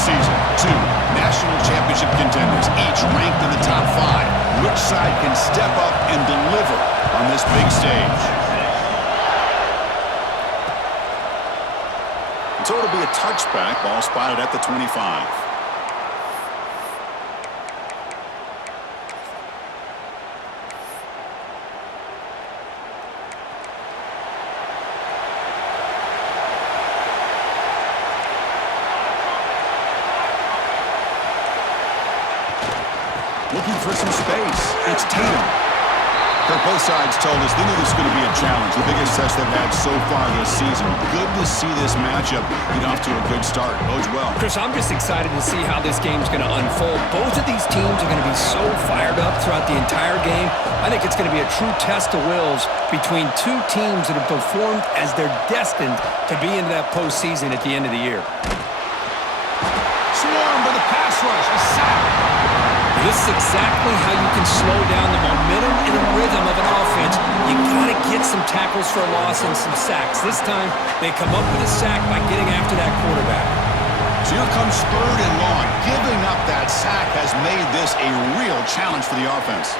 season. Two national championship contenders, each ranked in the top 5. Which side can step up and deliver on this big stage? So it'll be a touchback. Ball spotted at the 25. Looking for some space. It's Tatum. Both sides told us they knew this was going to be a challenge, the biggest test they've had so far this season. Good to see this matchup get off to a good start. Bodes well. Chris, I'm just excited to see how this game's going to unfold. Both of these teams are going to be so fired up throughout the entire game. I think it's going to be a true test of wills between two teams that have performed as they're destined to be into that postseason at the end of the year. Swarm with a pass rush, a sack. This is exactly how you can slow down the momentum and the rhythm of an offense. You got to get some tackles for a loss and some sacks. This time, they come up with a sack by getting after that quarterback. So here comes 3rd and long. Giving up that sack has made this a real challenge for the offense.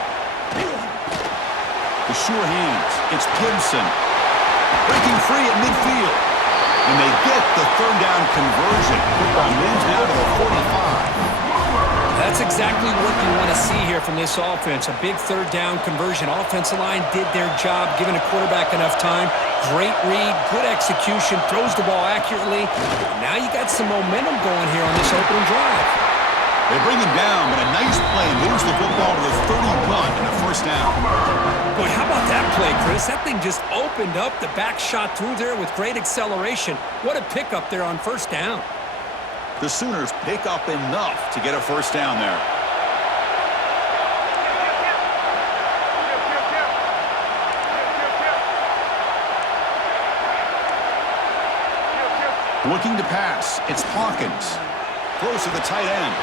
The sure hands. It's Gibson. Breaking free at midfield. And they get the 3rd down conversion. Football moves now to the 45. That's exactly what you want to see here from this offense. A big 3rd down conversion. Offensive line did their job, giving a quarterback enough time. Great read, good execution, throws the ball accurately. Now you got some momentum going here on this opening drive. They bring him down, but a nice play moves the football to the 31 and a 1st down. Boy, how about that play, Chris? That thing just opened up. The back shot through there with great acceleration. What a pickup there on 1st down. The Sooners pick up enough to get a 1st down there. Looking to pass. It's Hawkins. Throws to the tight end.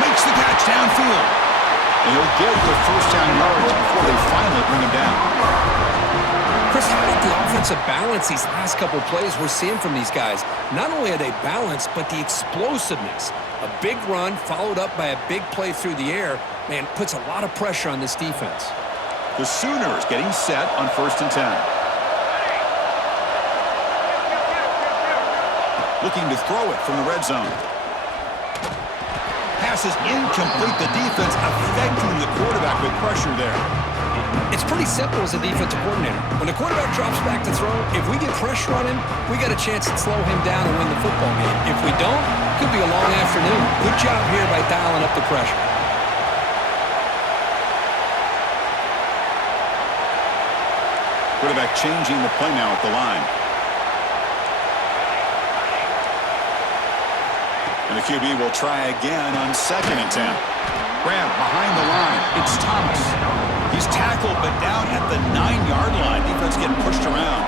Makes the catch downfield. And he'll get the 1st down yards before they finally bring him down. Chris, how about the offensive balance these last couple of plays we're seeing from these guys? Not only are they balanced, but the explosiveness. A big run followed up by a big play through the air, man, puts a lot of pressure on this defense. The Sooners getting set on 1st and 10. Looking to throw it from the red zone. Pass is incomplete. The defense affecting the quarterback with pressure there. It's pretty simple as a defensive coordinator. When the quarterback drops back to throw, if we get pressure on him, we got a chance to slow him down and win the football game. If we don't, it could be a long afternoon. Good job here by dialing up the pressure. Quarterback changing the play now at the line. And the QB will try again on 2nd and 10. Grab behind the line. It's Thomas. He's tackled, but down at the 9-yard line. Defense getting pushed around.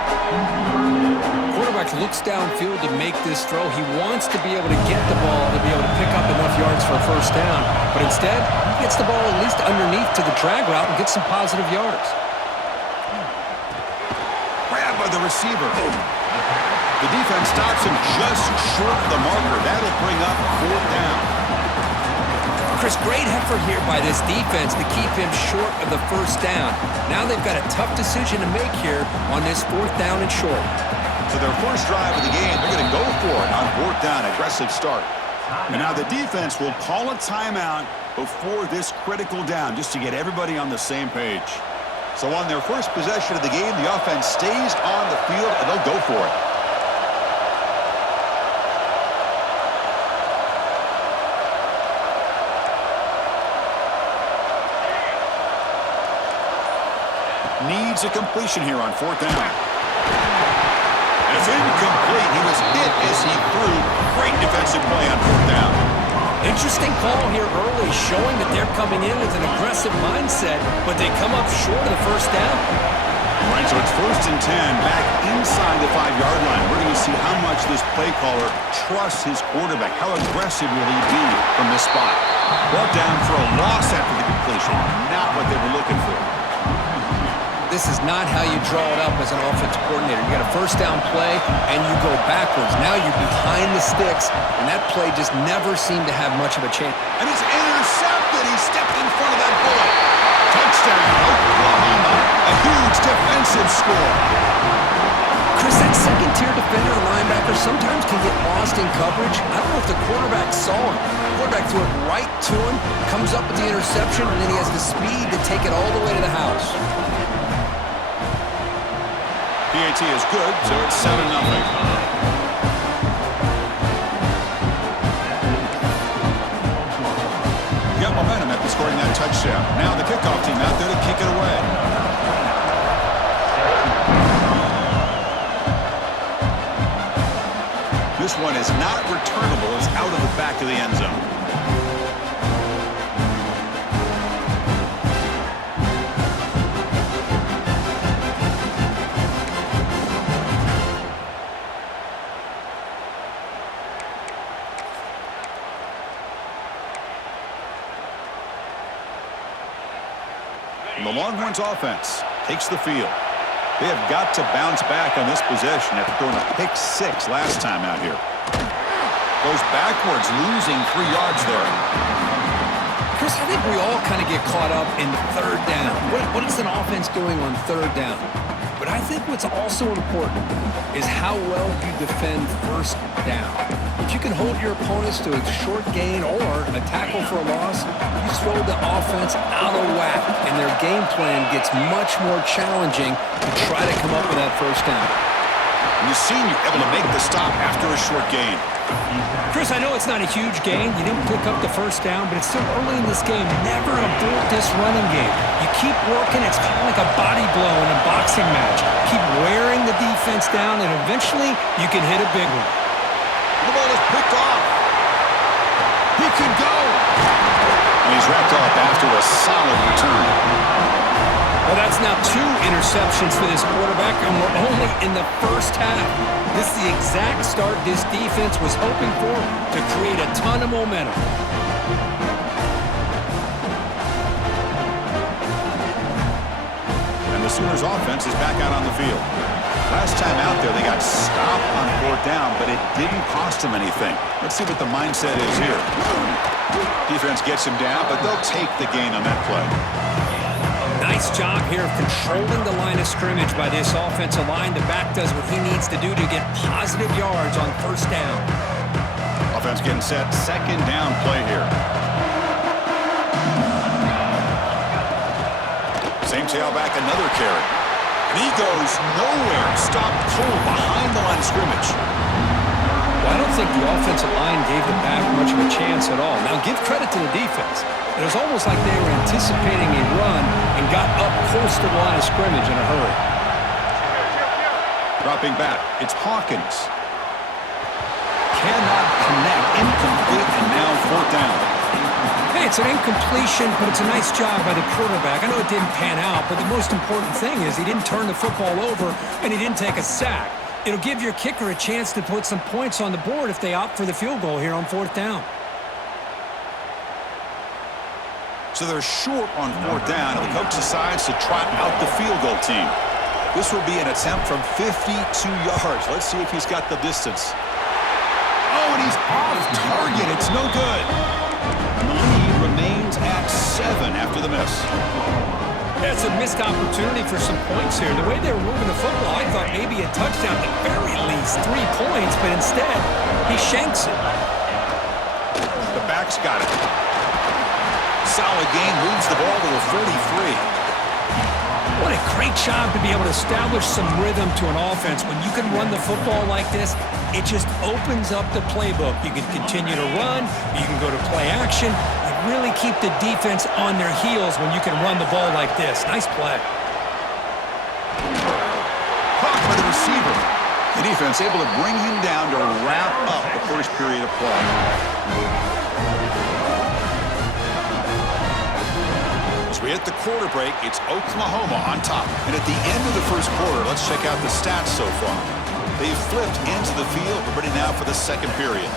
Quarterback looks downfield to make this throw. He wants to be able to get the ball to be able to pick up enough yards for a 1st down. But instead, he gets the ball at least underneath to the drag route and gets some positive yards. Grab by the receiver. The defense stops him just short of the marker. That'll bring up 4th down. Chris, great effort here by this defense to keep him short of the 1st down. Now they've got a tough decision to make here on this 4th down and short. So their first drive of the game, they're going to go for it on 4th down. Aggressive start. And now the defense will call a timeout before this critical down just to get everybody on the same page. So on their first possession of the game, the offense stays on the field and they'll go for it. Needs a completion here on 4th down. And it's incomplete. He was hit as he threw. Great defensive play on 4th down. Interesting call here early, showing that they're coming in with an aggressive mindset, but they come up short of the 1st down. All right, so it's 1st and 10, back inside the 5-yard line. We're going to see how much this play caller trusts his quarterback. How aggressive will he be from this spot? Brought down for a loss after the completion. Not what they were looking for. This this is not how you draw it up as an offensive coordinator. You got a first down play, and you go backwards. Now you're behind the sticks, and that play just never seemed to have much of a chance. And he's intercepted. He stepped in front of that bullet. Touchdown, Oklahoma. A huge defensive score. Chris, that second-tier defender or linebacker sometimes can get lost in coverage. I don't know if the quarterback saw him. The quarterback threw it right to him, comes up with the interception, and then he has the speed to take it all the way to the house. PAT is good, so it's 7-0. Got momentum after scoring that touchdown. Now the kickoff team out there to kick it away. This one is not returnable. It's out of the back of the end zone. And the Longhorns offense takes the field. They have got to bounce back on this possession after throwing a pick 6 last time out here. Goes backwards, losing 3 yards there. Chris, I think we all kind of get caught up in third down. What is an offense doing on third down? But I think what's also important is how well you defend first down. If you can hold your opponents to a short gain or a tackle for a loss, you throw the offense out of whack, and their game plan gets much more challenging to try to come up with that first down. And you've seen you able to make the stop after a short gain. Chris, I know it's not a huge gain. You didn't pick up the first down, but it's still early in this game. Never abort this running game. You keep working. It's kind of like a body blow in a boxing match. Keep wearing the defense down, and eventually you can hit a big one. The ball is picked off. He could go. And he's wrapped up after a solid return. Well, that's now 2 interceptions for this quarterback, and we're only in the first half. This is the exact start this defense was hoping for to create a ton of momentum. And the Sooners offense is back out on the field. Last time out there, they got stopped on 4th down, but it didn't cost them anything. Let's see what the mindset is here. Defense gets him down, but they'll take the gain on that play. Nice job here of controlling the line of scrimmage by this offensive line. The back does what he needs to do to get positive yards on first down. Offense getting set. 2nd down play here. Same tailback, another carry. And he goes nowhere. Stop cold behind the line of scrimmage. Well, I don't think the offensive line gave the back much of a chance at all. Now, give credit to the defense. It was almost like they were anticipating a run and got up close to the line of scrimmage in a hurry. Dropping back, it's Hawkins. Cannot connect, incomplete, and now 4th down. Hey, it's an incompletion, but it's a nice job by the quarterback. I know it didn't pan out, but the most important thing is he didn't turn the football over and he didn't take a sack. It'll give your kicker a chance to put some points on the board if they opt for the field goal here on 4th down. So they're short on 4th down, and the coach decides to trot out the field goal team. This will be an attempt from 52 yards. Let's see if he's got the distance. Oh, and he's off target. It's no good. And the lead remains at 7 after the miss. That's a missed opportunity for some points here. The way they were moving the football, I thought maybe a touchdown, at the very least 3 points, but instead, he shanks it. The back's got it. Solid gain, moves the ball to the 43. What a great job to be able to establish some rhythm to an offense. When you can run the football like this, it just opens up the playbook. You can continue to run. You can go to play action. You really keep the defense on their heels when you can run the ball like this. Nice play. Caught by the receiver. The defense able to bring him down to wrap up the first period of play. We hit the quarter break. It's Oklahoma on top. And at the end of the first quarter, let's check out the stats so far. They've flipped into the field. We're ready now for the second period.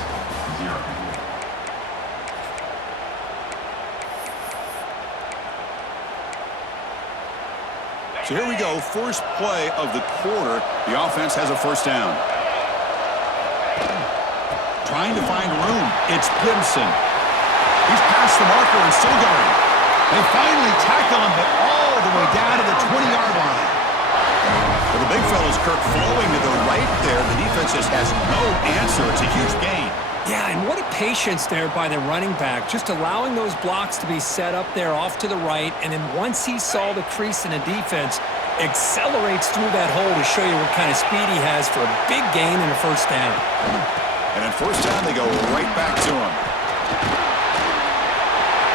So here we go, first play of the quarter. The offense has a first down. Trying to find room. It's Gibson. He's past the marker and still going. They finally tackle him, but all the way down to the 20-yard line. Well, the big fella's Kirk flowing to the right there. The defense just has no answer. It's a huge gain. Yeah, and what a patience there by the running back, just allowing those blocks to be set up there off to the right, and then once he saw the crease in the defense, accelerates through that hole to show you what kind of speed he has for a big gain and a first down. And then first down, they go right back to him.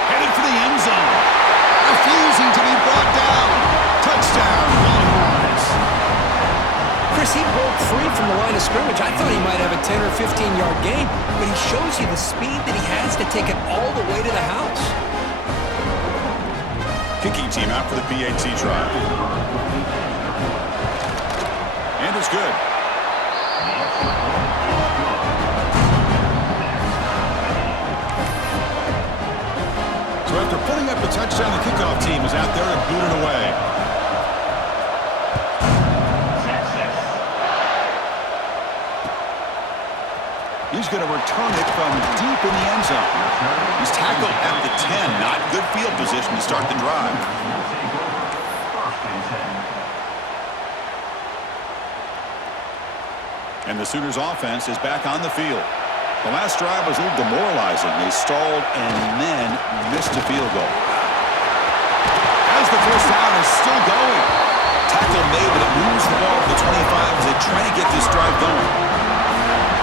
Headed for the end zone. Refusing to be brought down. Touchdown, Longhorns. Chris, he broke free from the line of scrimmage. I thought he might have a 10 or 15-yard gain, but he shows you the speed that he has to take it all the way to the house. Kicking team out for the PAT try. And it's good. So after putting up the touchdown, the kickoff team is out there to boot it away. He's going to return it from deep in the end zone. He's tackled at the 10. Not good field position to start the drive. And the Sooners offense is back on the field. The last drive was a little demoralizing. They stalled and then missed a field goal. As the first down is still going. Tackle made, but it moves the ball to the 25 as they try to get this drive going.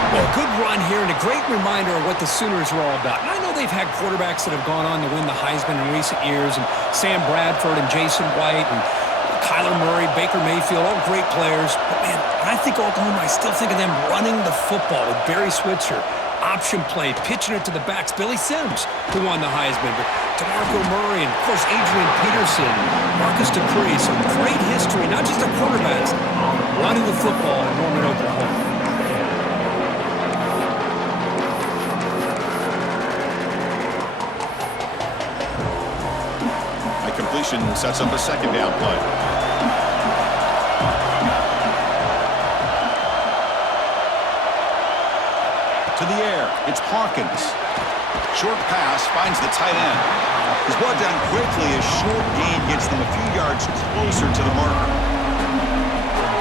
Well, good run here and a great reminder of what the Sooners are all about. And I know they've had quarterbacks that have gone on to win the Heisman in recent years, and Sam Bradford and Jason White and Kyler Murray, Baker Mayfield, all great players. But, man, when I think Oklahoma, I still think of them running the football with Barry Switzer. Option play, pitching it to the backs. Billy Sims, who won the Heisman, but DeMarco Murray and, of course, Adrian Peterson, Marcus Dupree. So great history, not just the quarterbacks, running the football in Norman, Oklahoma. Completion sets up a second down play. To the air, it's Hawkins. Short pass finds the tight end. He's brought down quickly as short gain gets them a few yards closer to the marker.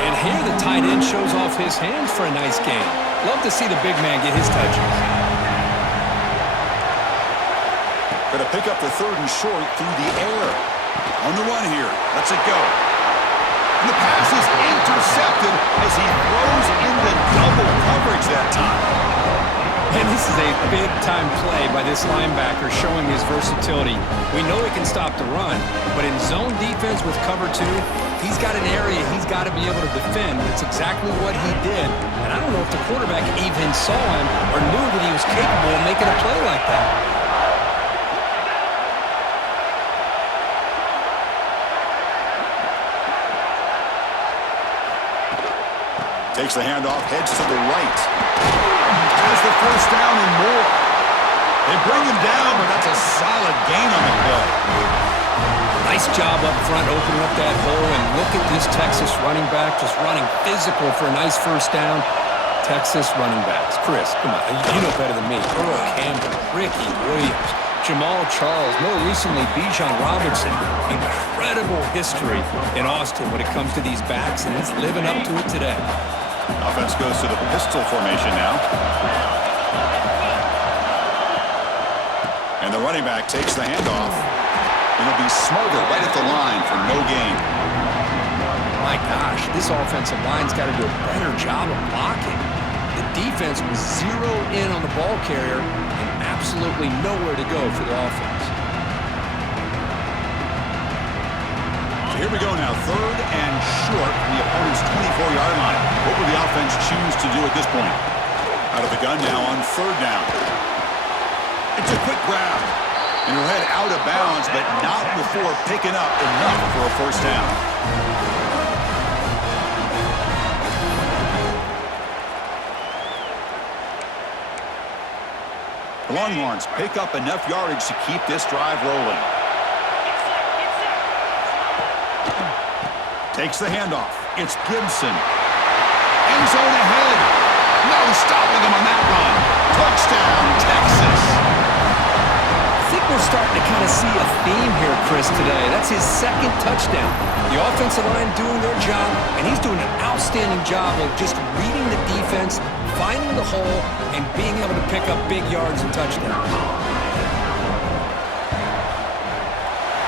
And here the tight end shows off his hands for a nice gain. Love to see the big man get his touches. Going to pick up the third and short through the air. On the run here. Lets it go. And the pass is intercepted as he throws into double coverage that time. And this is a big-time play by this linebacker showing his versatility. We know he can stop the run, but in zone defense with cover two, he's got an area he's got to be able to defend. That's exactly what he did. And I don't know if the quarterback even saw him or knew that he was capable of making a play like that. Takes the handoff, heads to the right. Has the first down and more. They bring him down, but that's a solid gain on the play. Nice job up front opening up that hole, and look at this Texas running back just running physical for a nice first down. Texas running backs. Chris, come on, you know better than me. Earl Campbell, Ricky Williams, Jamal Charles, more recently Bijan Robinson. Incredible history in Austin when it comes to these backs, and he's living up to it today. Offense goes to the pistol formation now. And the running back takes the handoff. And he'll be smarter right at the line for no gain. My gosh, this offensive line's got to do a better job of blocking. The defense was zeroed in on the ball carrier and absolutely nowhere to go for the offense. So here we go now, third and short from the opponent's 24-yard line. What will the offense choose to do at this point? Out of the gun now on third down. It's a quick grab. And he'll head out of bounds, but not before picking up enough for a first down. The Longhorns pick up enough yardage to keep this drive rolling. Takes the handoff. It's Gibson. End zone ahead. No stopping him on that run. Touchdown, Texas. I think we're starting to kind of see a theme here, Chris, today. That's his second touchdown. The offensive line doing their job, and he's doing an outstanding job of just reading the defense, finding the hole, and being able to pick up big yards and touchdowns.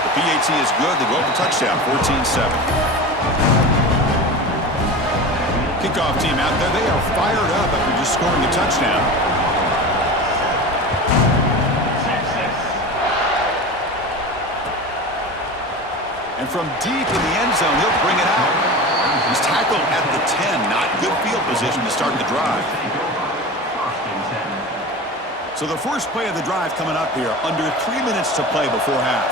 The PAT is good. They go up the touchdown, 14-7. Kickoff team out there, they are fired up after just scoring a touchdown. And from deep in the end zone, he'll bring it out. He's tackled at the 10. Not good field position to start the drive. So the first play of the drive coming up here, under 3 minutes to play before half.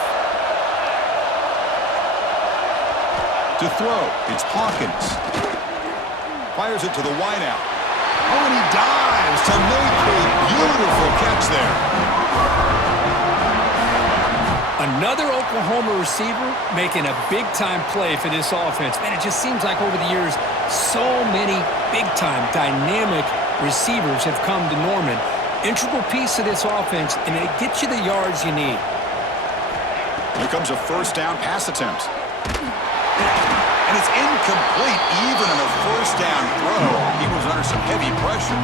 To throw, it's Hawkins. Fires it to the wideout. Oh, and he dives to make a beautiful catch there. Another Oklahoma receiver making a big-time play for this offense. Man, it just seems like over the years, so many big-time, dynamic receivers have come to Norman. Integral piece of this offense, and it gets you the yards you need. Here comes a first down pass attempt. And it's incomplete, even on a first down throw. He was under some heavy pressure.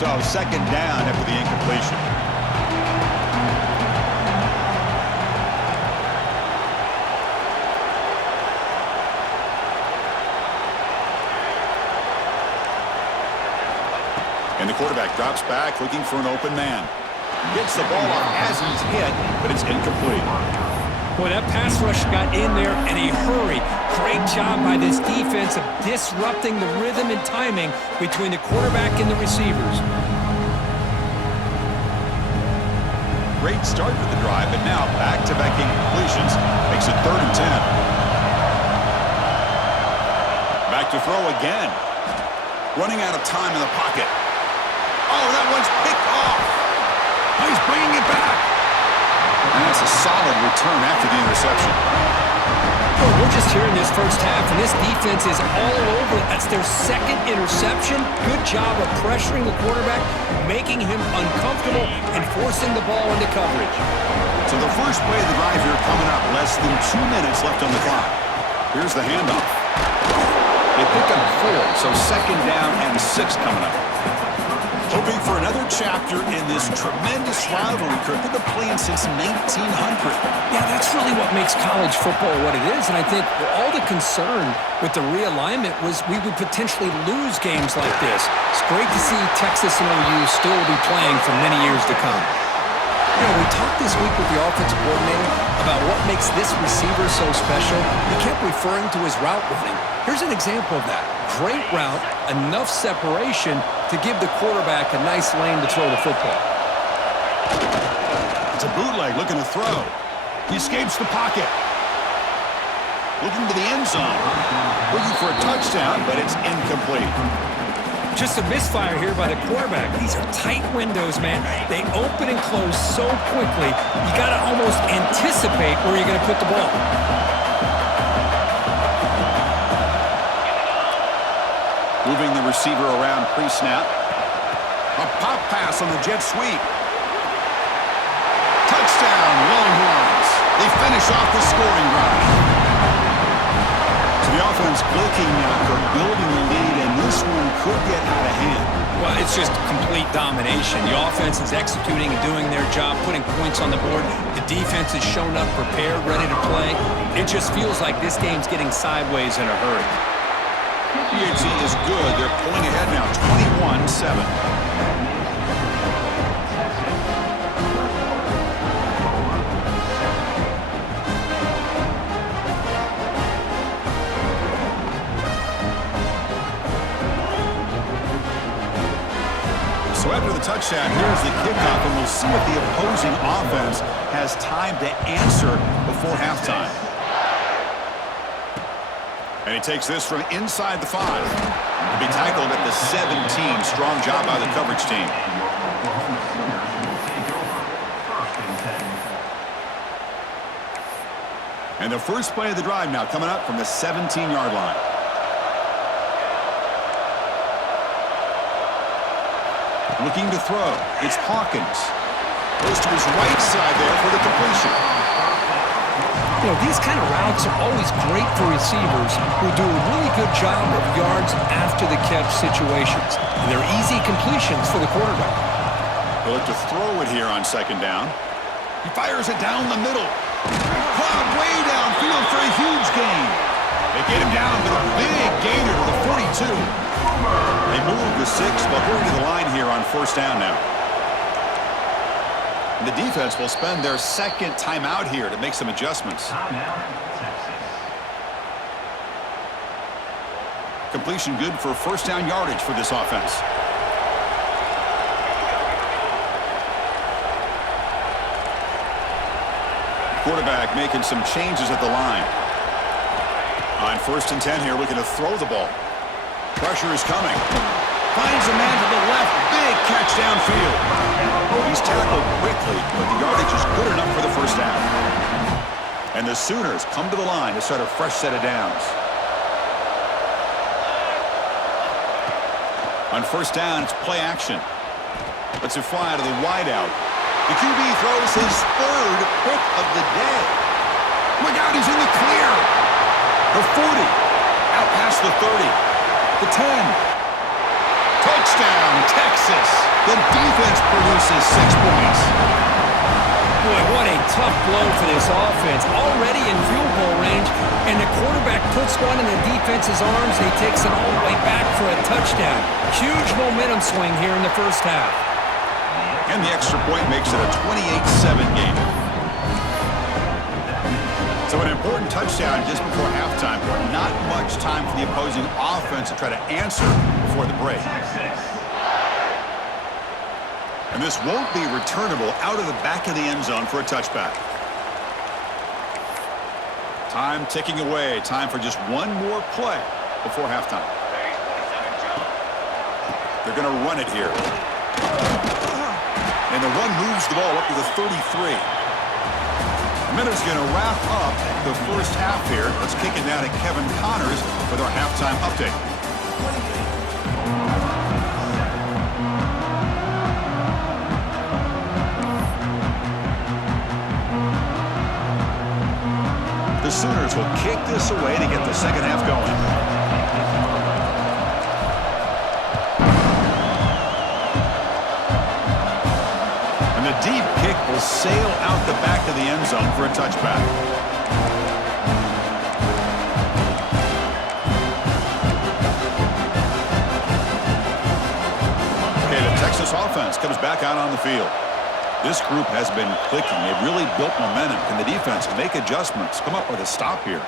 So second down after the incompletion. And the quarterback drops back, looking for an open man. Gets the ball off as he's hit, but it's incomplete. Boy, that pass rush got in there in a hurry. Great job by this defense of disrupting the rhythm and timing between the quarterback and the receivers. Great start with the drive, but now back-to-back incompletions makes it 3rd and 10. Back to throw again. Running out of time in the pocket. Oh, that one's picked off. Oh, he's bringing it back. And that's a solid return after the interception. Well, we're just here in this first half, and this defense is all over it. That's their second interception. Good job of pressuring the quarterback, making him uncomfortable, and forcing the ball into coverage. So the first play of the drive here coming up. Less than 2 minutes left on the clock. Here's the handoff. They pick up 4, so second down and 6 coming up. Hoping for another chapter in this tremendous rivalry, Kirk. They've been playing since 1900. Yeah, that's really what makes college football what it is. And I think all the concern with the realignment was we would potentially lose games like this. It's great to see Texas and OU still be playing for many years to come. You know, we talked this week with the offensive coordinator about what makes this receiver so special. He kept referring to his route running. Here's an example of that. Great route, enough separation to give the quarterback a nice lane to throw the football. It's a bootleg looking to throw. He escapes the pocket. Looking to the end zone. Looking for a touchdown, but it's incomplete. Just a misfire here by the quarterback. These are tight windows, man. They open and close so quickly, you got to almost anticipate where you're going to put the ball. Moving the receiver around pre-snap. A pop pass on the jet sweep. Touchdown, Longhorns. They finish off the scoring drive. So the offense clicking now for building the lead, and this one could get out of hand. Well, it's just complete domination. The offense is executing and doing their job, putting points on the board. The defense has shown up prepared, ready to play. It just feels like this game's getting sideways in a hurry. PAT is good. They're pulling ahead now, 21-7. So after the touchdown, here's the kickoff, and we'll see if the opposing offense has time to answer before halftime. And he takes this from inside the 5. To be tackled at the 17. Strong job by the coverage team. And the first play of the drive now coming up from the 17-yard line. Looking to throw. It's Hawkins. Goes to his right side there for the completion. You know, these kind of routes are always great for receivers who do a really good job of yards after the catch situations. And they're easy completions for the quarterback. They'll look to throw it here on second down. He fires it down the middle. Caught way downfield for a huge gain. They get him down with a big gainer to the 42. They move the 6, but hurry to the line here on first down now. And the defense will spend their second timeout here to make some adjustments. Completion good for first down yardage for this offense. Quarterback making some changes at the line. On first and 10 here, looking to throw the ball. Pressure is coming. Finds a man to the left. Big catch downfield. He's tackled quickly, but the yardage is good enough for the first down. And the Sooners come to the line to start a fresh set of downs. On first down, it's play action. Lets it fly to the wideout. The QB throws his third pick of the day. Look out, he's in the clear. The 40. Out past the 30. The 10. Touchdown, Texas. The defense produces 6 points. Boy, what a tough blow for this offense. Already in field goal range, and the quarterback puts one in the defense's arms, and he takes it all the way back for a touchdown. Huge momentum swing here in the first half. And the extra point makes it a 28-7 game. So an important touchdown just before halftime. Not much time for the opposing offense to try to answer before the break. And this won't be returnable out of the back of the end zone for a touchback. Time ticking away. Time for just one more play before halftime. They're going to run it here. And the run moves the ball up to the 33. A minute's going to wrap up the first half here. Let's kick it now to Kevin Connors with our halftime update. The Sooners will kick this away to get the second half going. Deep kick will sail out the back of the end zone for a touchback. Okay, the Texas offense comes back out on the field. This group has been clicking. They've really built momentum. Can the defense make adjustments? Come up with a stop here.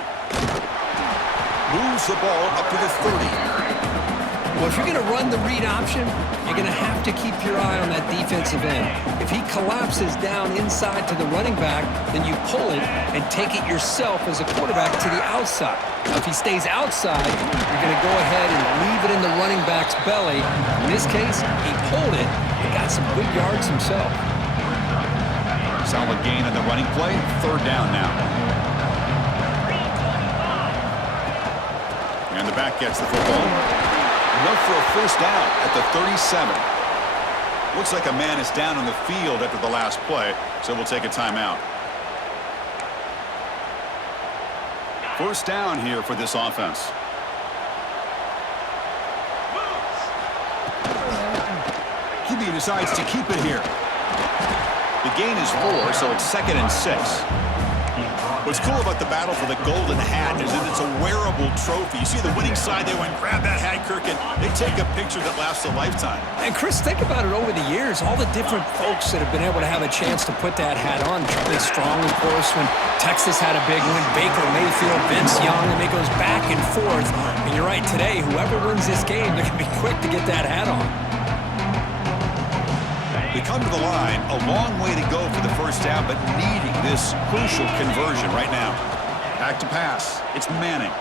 Moves the ball up to the 30. Well, if you're going to run the read option, you're going to have to keep your eye on that defensive end. If he collapses down inside to the running back, then you pull it and take it yourself as a quarterback to the outside. Now, if he stays outside, you're going to go ahead and leave it in the running back's belly. In this case, he pulled it and got some good yards himself. Solid gain on the running play. Third down now. And the back gets the football. Enough for a first down at the 37. Looks like a man is down on the field after the last play, so we'll take a timeout. First down here for this offense. QB decides to keep it here. The gain is 4, so it's 2nd and 6. What's cool about the battle for the golden hat is that it's a wearable trophy. You see the winning side, they went and grab that hat, Kirk, and they take a picture that lasts a lifetime. And Chris, think about it over the years, all the different folks that have been able to have a chance to put that hat on. Charlie Strong, of course, when Texas had a big one, Baker Mayfield, Vince Young, and it goes back and forth. And you're right, today, whoever wins this game, they're going to be quick to get that hat on. They come to the line, a long way to go for the first down, but needing this crucial conversion right now. Back to pass. It's Manning.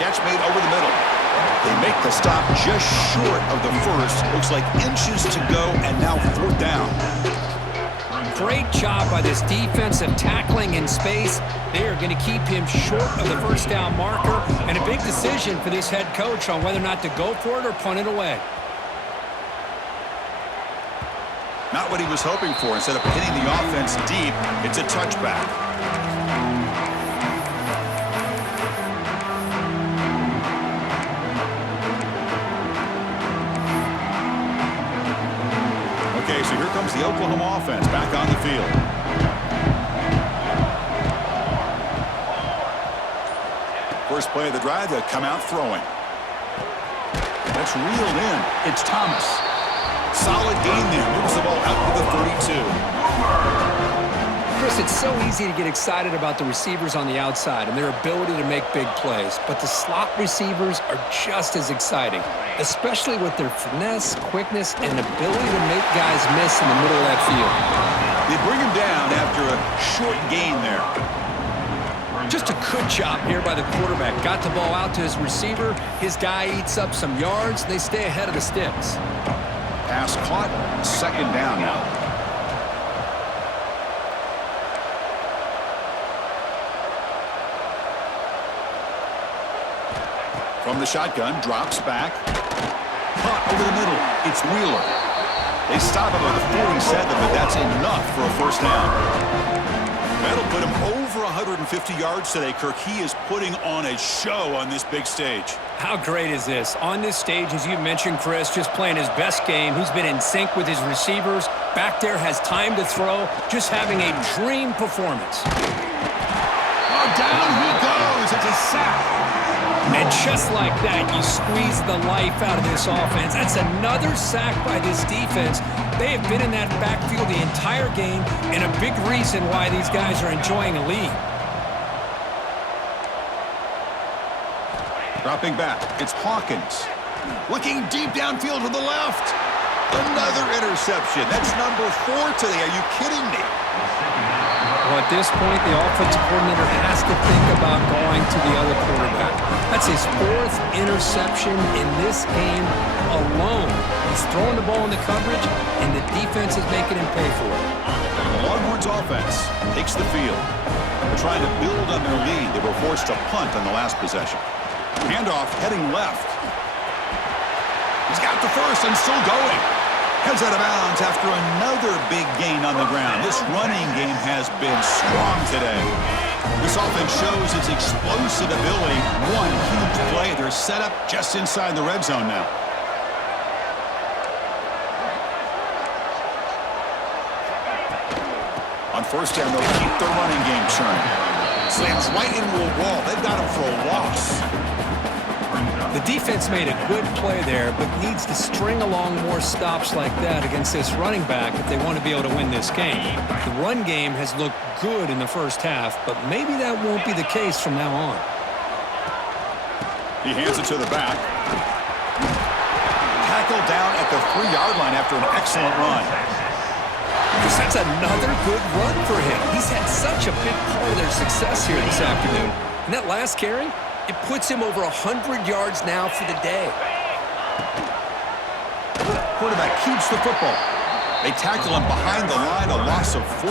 Catch made over the middle. They make the stop just short of the first. Looks like inches to go, and now 4th down. 4 Great job by this defensive tackling in space. They are going to keep him short of the first down marker, and a big decision for this head coach on whether or not to go for it or punt it away. Not what he was hoping for. Instead of hitting the offense deep, it's a touchback. Okay, so here comes the Oklahoma offense back on the field. First play of the drive, they'll come out throwing. That's reeled in. It's Thomas. Solid gain there. Moves the ball out to the 32. Chris, it's so easy to get excited about the receivers on the outside and their ability to make big plays, but the slot receivers are just as exciting, especially with their finesse, quickness, and ability to make guys miss in the middle of that field. They bring him down after a short gain there. Just a good job here by the quarterback. Got the ball out to his receiver. His guy eats up some yards. They stay ahead of the sticks. Pass caught. Second down now. From the shotgun, drops back. Punt over the middle. It's Wheeler. They stop him at the 47, but that's enough for a first down. That'll put him over 150 yards today, Kirk. He is putting on a show on this big stage. How great is this? On this stage, as you mentioned, Chris, just playing his best game. He's been in sync with his receivers. Back there, has time to throw. Just having a dream performance. Oh, down he goes. It's a sack. And just like that, you squeeze the life out of this offense. That's another sack by this defense. They have been in that backfield the entire game, and a big reason why these guys are enjoying a lead. Dropping back, it's Hawkins. Looking deep downfield to the left. Another interception. That's number 4 today. Are you kidding me? Well, at this point, the offensive coordinator has to think about going to the other quarterback. That's his 4th interception in this game alone. He's throwing the ball in the coverage, and the defense is making him pay for it. The Longhorns offense takes the field. They're trying to build on their lead. They were forced to punt on the last possession. Handoff heading left. He's got the first and still going. Heads out of bounds after another big gain on the ground. This running game has been strong today. This offense shows its explosive ability. One huge play. They're set up just inside the red zone now. On first down, they'll keep their running game churning. Slams right into a wall. They've got him for a loss. The defense made a good play there, but needs to string along more stops like that against this running back if they want to be able to win this game. The run game has looked good in the first half, but maybe that won't be the case from now on. He hands it to the back. Tackled down at the 3-yard line after an excellent run. That's another good run for him. He's had such a big part of their success here this afternoon. And that last carry, it puts him over 100 yards now for the day. Quarterback keeps the football. They tackle him behind the line, a loss of 4.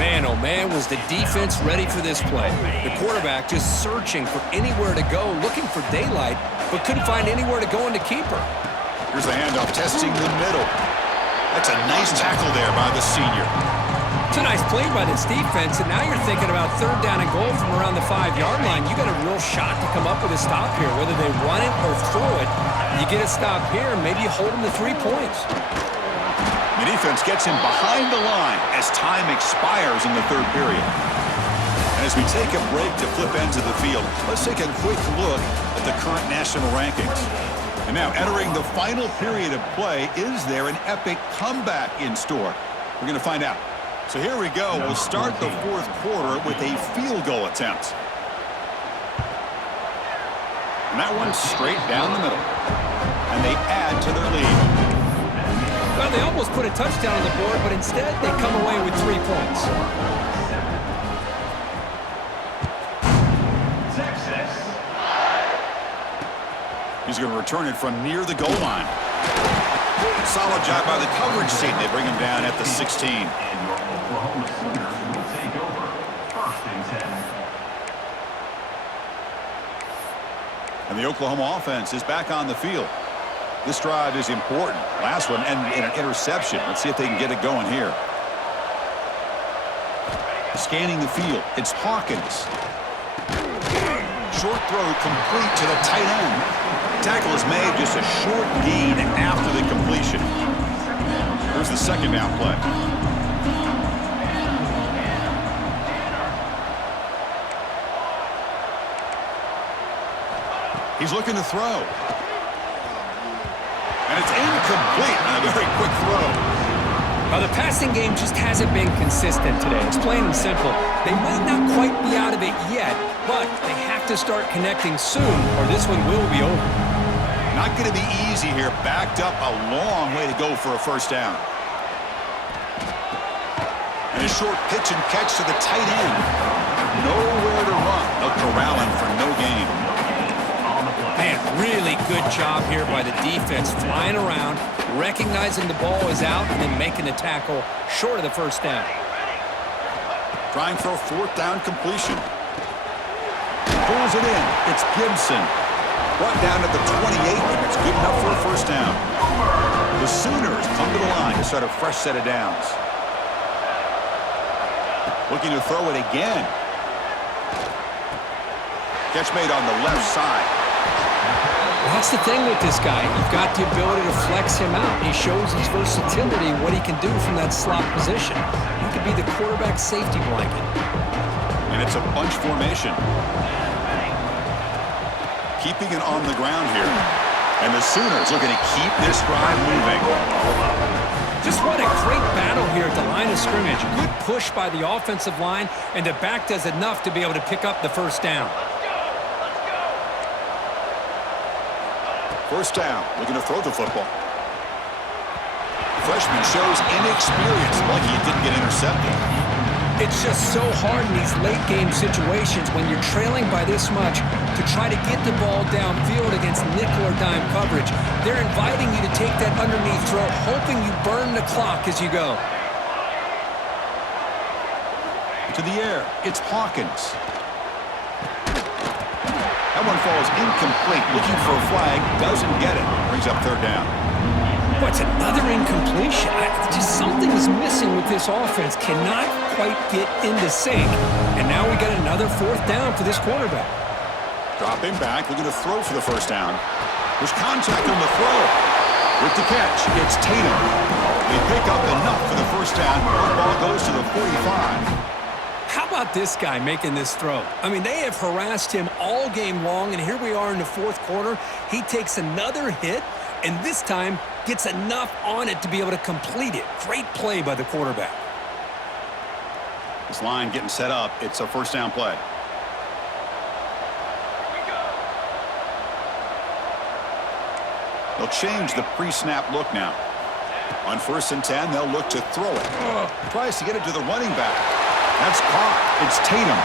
Man, oh man, was the defense ready for this play. The quarterback just searching for anywhere to go, looking for daylight, but couldn't find anywhere to go in the keeper. Here's the handoff, testing the middle. That's a nice tackle there by the senior. It's a nice play by this defense, and now you're thinking about 3rd down and goal from around the 5-yard line. You got a real shot to come up with a stop here, whether they run it or throw it. You get a stop here, maybe you hold them to 3 points. The defense gets him behind the line as time expires in the 3rd period. And as we take a break to flip ends of the field, let's take a quick look at the current national rankings. And now entering the final period of play, is there an epic comeback in store? We're going to find out. So here we go. We'll start the 4th quarter with a field goal attempt. And that one's straight down the middle. And they add to their lead. Well, they almost put a touchdown on the board, but instead they come away with 3 points. He's going to return it from near the goal line. Solid job by the coverage team. They bring him down at the 16. And your Oklahoma Sooners will take over 1st and 10. And the Oklahoma offense is back on the field. This drive is important. Last one and an interception. Let's see if they can get it going here. Scanning the field. It's Hawkins. Short throw complete to the tight end. Tackle is made, just a short gain after the completion. Here's the second down play. He's looking to throw. And it's incomplete. A very quick throw. Well, the passing game just hasn't been consistent today. It's plain and simple. They might not quite be out of it yet, but they have to start connecting soon or this one will be over. Not going to be easy here. Backed up a long way to go for a first down. And a short pitch and catch to the tight end. Nowhere to run. They'll corral him for no gain. Man, really good job here by the defense, flying around, recognizing the ball is out, and then making the tackle short of the first down. Trying for a fourth down completion. Pulls it in. It's Gibson. Brought down at the 28, and it's good enough for a first down. The Sooners come to the line to start a fresh set of downs. Looking to throw it again. Catch made on the left side. Well, that's the thing with this guy. You've got the ability to flex him out. He shows his versatility, what he can do from that slot position. He could be the quarterback safety blanket. And it's a bunch formation. Keeping it on the ground here. And the Sooners looking to keep this drive moving. Just what a great battle here at the line of scrimmage. Good push by the offensive line, and the back does enough to be able to pick up the first down. First down, looking to throw the football. Freshman shows inexperience, lucky it didn't get intercepted. It's just so hard in these late-game situations when you're trailing by this much to try to get the ball downfield against nickel or dime coverage. They're inviting you to take that underneath throw, hoping you burn the clock as you go. To the air, it's Hawkins. That one falls incomplete. Looking for a flag, doesn't get it. Brings up third down. What's another incompletion? Just something is missing with this offense. Cannot quite get into sync. And now we got another fourth down for this quarterback. Dropping back, looking to throw for the first down. There's contact on the throw. With the catch, it's Tatum. They pick up enough for the first down. The ball goes to the 45. How about this guy making this throw? I mean, they have harassed him all game long, and here we are in the fourth quarter. He takes another hit, and this time gets enough on it to be able to complete it. Great play by the quarterback. This line getting set up. It's a first down play. They'll change the pre-snap look now. On 1st and 10, they'll look to throw it. Tries to get it to the running back. That's caught. It's Tatum.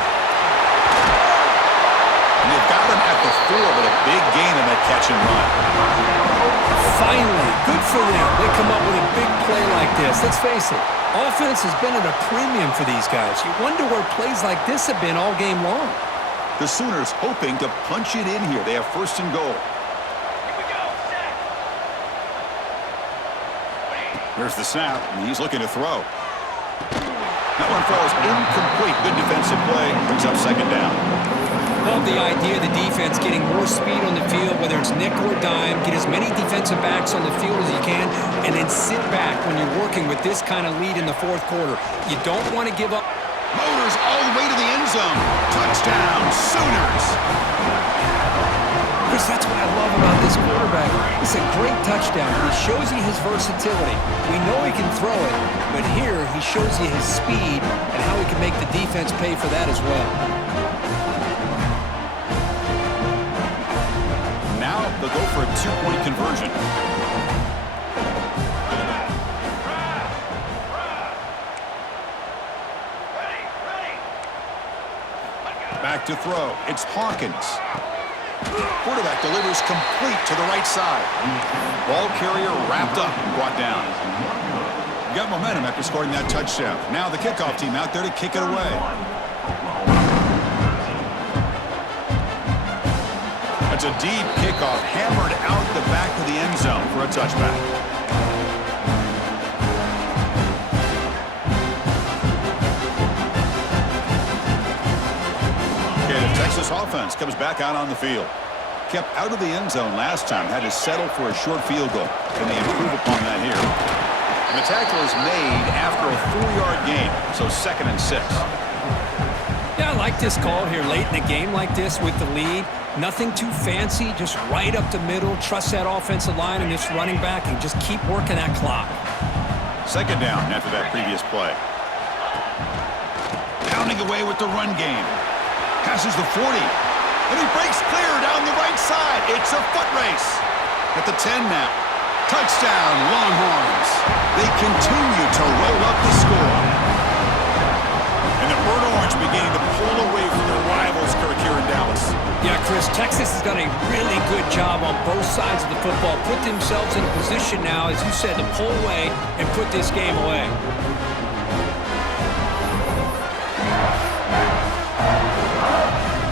And they've got him at the 4, but a big gain in that catch and run. Finally, good for them. They come up with a big play like this. Let's face it, offense has been at a premium for these guys. You wonder where plays like this have been all game long. The Sooners hoping to punch it in here. They have 1st and goal. Here's the snap, and he's looking to throw. That one falls incomplete. Good defensive play. Brings up second down. Love the idea of the defense getting more speed on the field, whether it's nickel or dime. Get as many defensive backs on the field as you can, and then sit back when you're working with this kind of lead in the fourth quarter. You don't want to give up. Motors all the way to the end zone. Touchdown, Sooners. Chris, that's what I love about this quarterback. It's a great touchdown. He shows you his versatility. We know he can throw it, but here he shows you his speed and how he can make the defense pay for that as well. Now they'll go for a 2-point conversion. Back to throw. It's Hawkins. Quarterback delivers complete to the right side. Ball carrier wrapped up, brought down. Got momentum after scoring that touchdown. Now the kickoff team out there to kick it away. That's a deep kickoff, hammered out the back of the end zone for a touchback. Okay, the Texas offense comes back out on the field. Kept out of the end zone last time, had to settle for a short field goal. Can they improve upon that here? And the tackle is made after a 4-yard gain, so 2nd and 6. Yeah, I like this call here late in the game like this with the lead. Nothing too fancy, just right up the middle. Trust that offensive line and this running back and just keep working that clock. 2nd down after that previous play. Pounding away with the run game. Passes the 40. And he breaks clear down the right side. It's a foot race. At the 10 now. Touchdown, Longhorns. They continue to roll up the score. And the Bird Orange beginning to pull away from their rivals, Kirk, here in Dallas. Yeah, Chris, Texas has done a really good job on both sides of the football. Put themselves in a position now, as you said, to pull away and put this game away.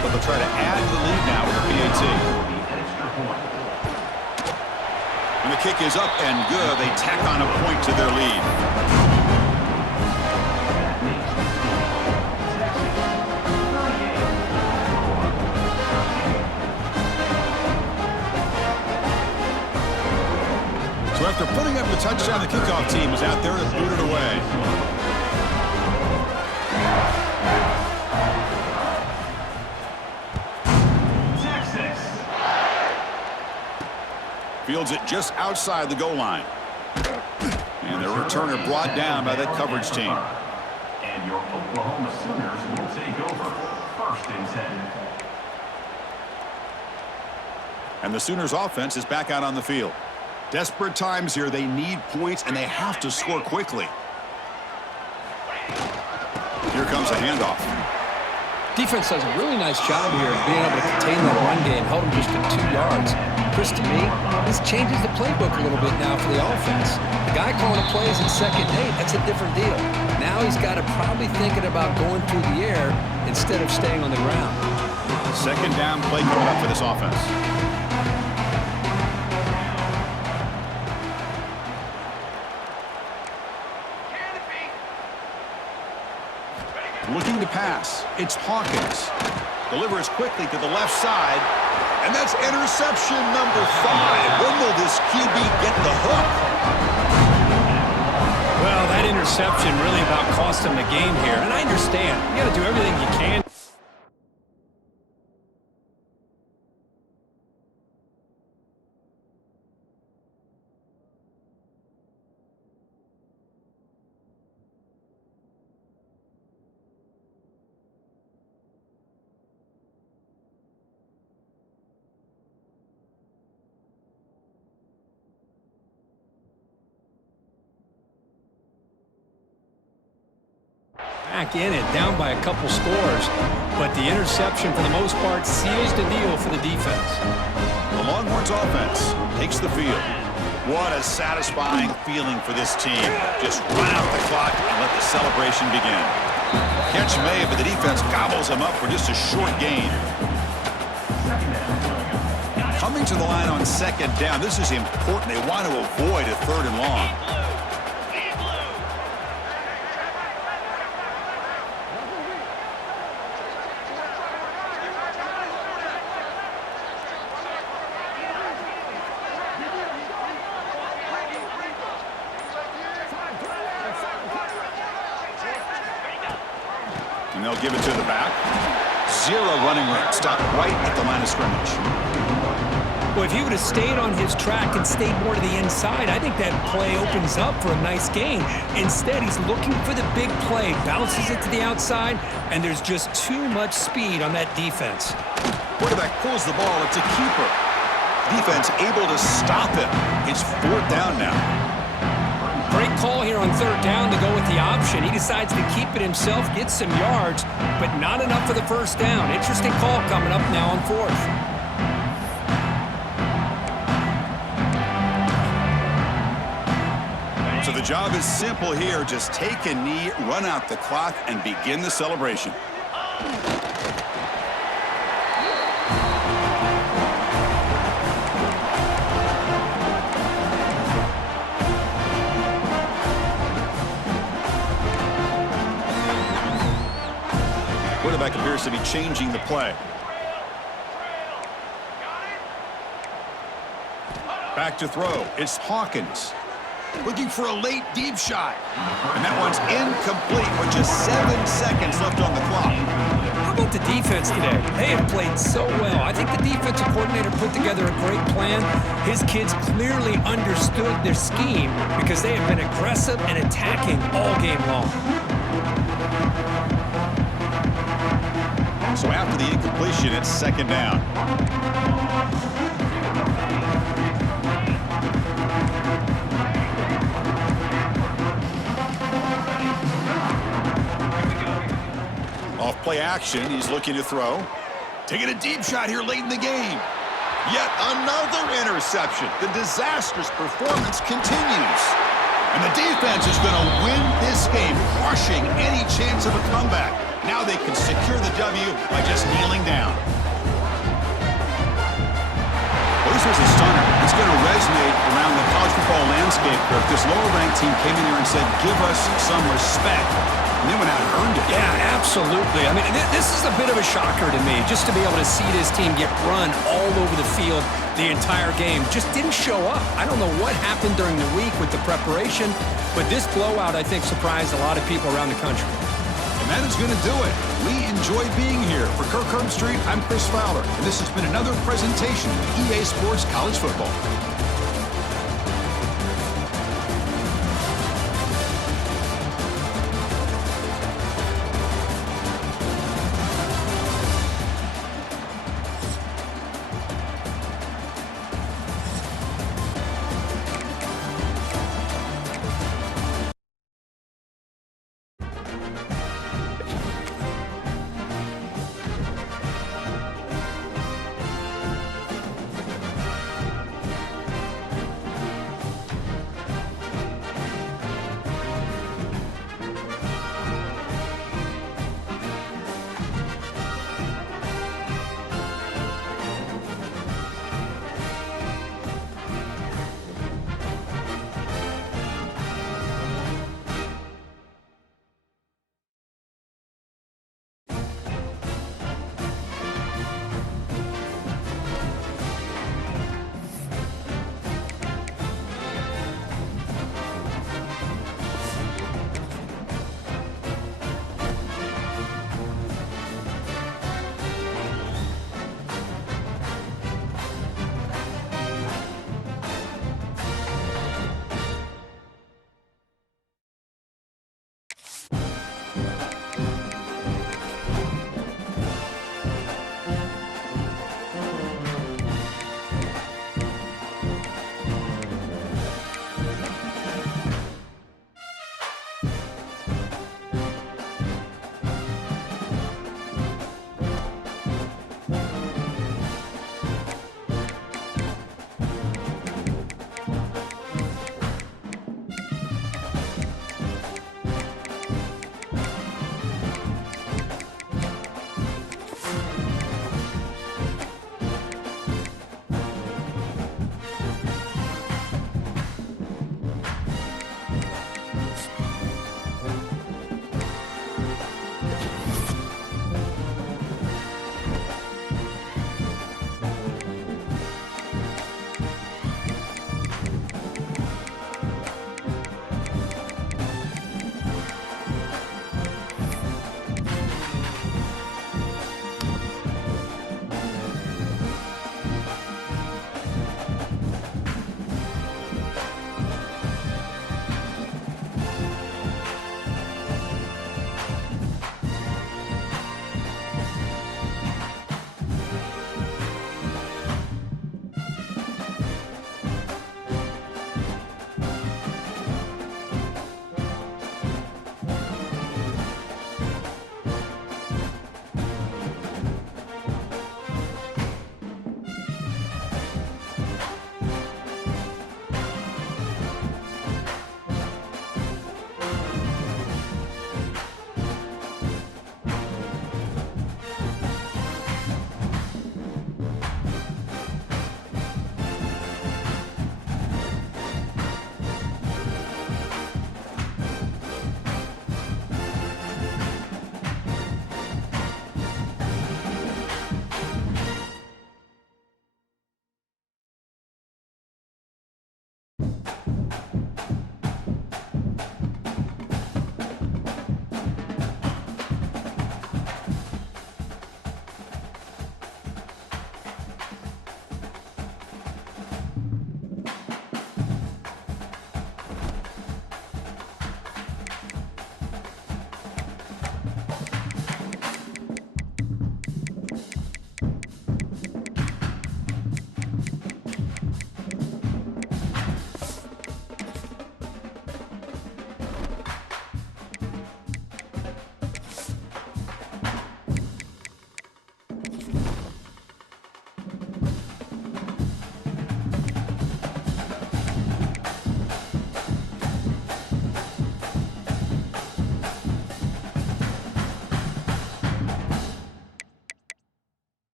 But they'll try to add to the lead now with the PAT. And the kick is up and good. They tack on a point to their lead. So after putting up the touchdown, the kickoff team is out there to boot it away. Fields it just outside the goal line. And the returner brought down by that coverage team. And your Oklahoma Sooners will take over 1st and 10. And the Sooners offense is back out on the field. Desperate times here. They need points, and they have to score quickly. Here comes a handoff. Defense does a really nice job here of being able to contain that run game, held him just to 2 yards. Chris, to me, this changes the playbook a little bit now for the offense. The guy calling the plays in 2nd and 8, that's a different deal. Now he's got to probably thinking about going through the air instead of staying on the ground. 2nd down play coming up for this offense. Looking to pass. It's Hawkins. Delivers quickly to the left side. And that's interception number 5. When will this QB get the hook? Well, that interception really about cost him the game here. And I understand. You got to do everything you can. Back in it, down by a couple scores, but the interception for the most part seals the deal for the defense. The Longhorns offense takes the field. What a satisfying feeling for this team. Just run out the clock and let the celebration begin. Catch made, but the defense gobbles him up for just a short gain. Coming to the line on 2nd down, this is important. They want to avoid a 3rd and long. And they'll give it to the back. 0 running room. Stopped right at the line of scrimmage. Well, if he would have stayed on his track and stayed more to the inside, I think that play opens up for a nice gain. Instead, he's looking for the big play, bounces it to the outside, and there's just too much speed on that defense. Quarterback pulls the ball. It's a keeper. Defense able to stop him. It's 4th down now. Great call here on 3rd down to go with the option. He decides to keep it himself, get some yards, but not enough for the 1st down. Interesting call coming up now on 4th. Job is simple here. Just take a knee, run out the clock, and begin the celebration. Quarterback appears to be changing the play. Back to throw. It's Hawkins. Looking for a late deep shot. And that one's incomplete with just 7 seconds left on the clock. How about the defense today? They have played so well. I think the defensive coordinator put together a great plan. His kids clearly understood their scheme because they have been aggressive and attacking all game long. So after the incompletion, it's second down. Off play action, he's looking to throw. Taking a deep shot here late in the game. Yet another interception. The disastrous performance continues. And the defense is going to win this game, crushing any chance of a comeback. Now they can secure the W by just kneeling down. Well, this was a stunner. It's going to resonate around the college football landscape if this lower-ranked team came in here and said, give us some respect. And they went out and earned it. Yeah, absolutely. I mean, this is a bit of a shocker to me, just to be able to see this team get run all over the field the entire game. Just didn't show up. I don't know what happened during the week with the preparation, but this blowout, I think, surprised a lot of people around the country. And that is going to do it. We enjoy being here. For Kirk Herbstreit, I'm Chris Fowler, and this has been another presentation of EA Sports College Football.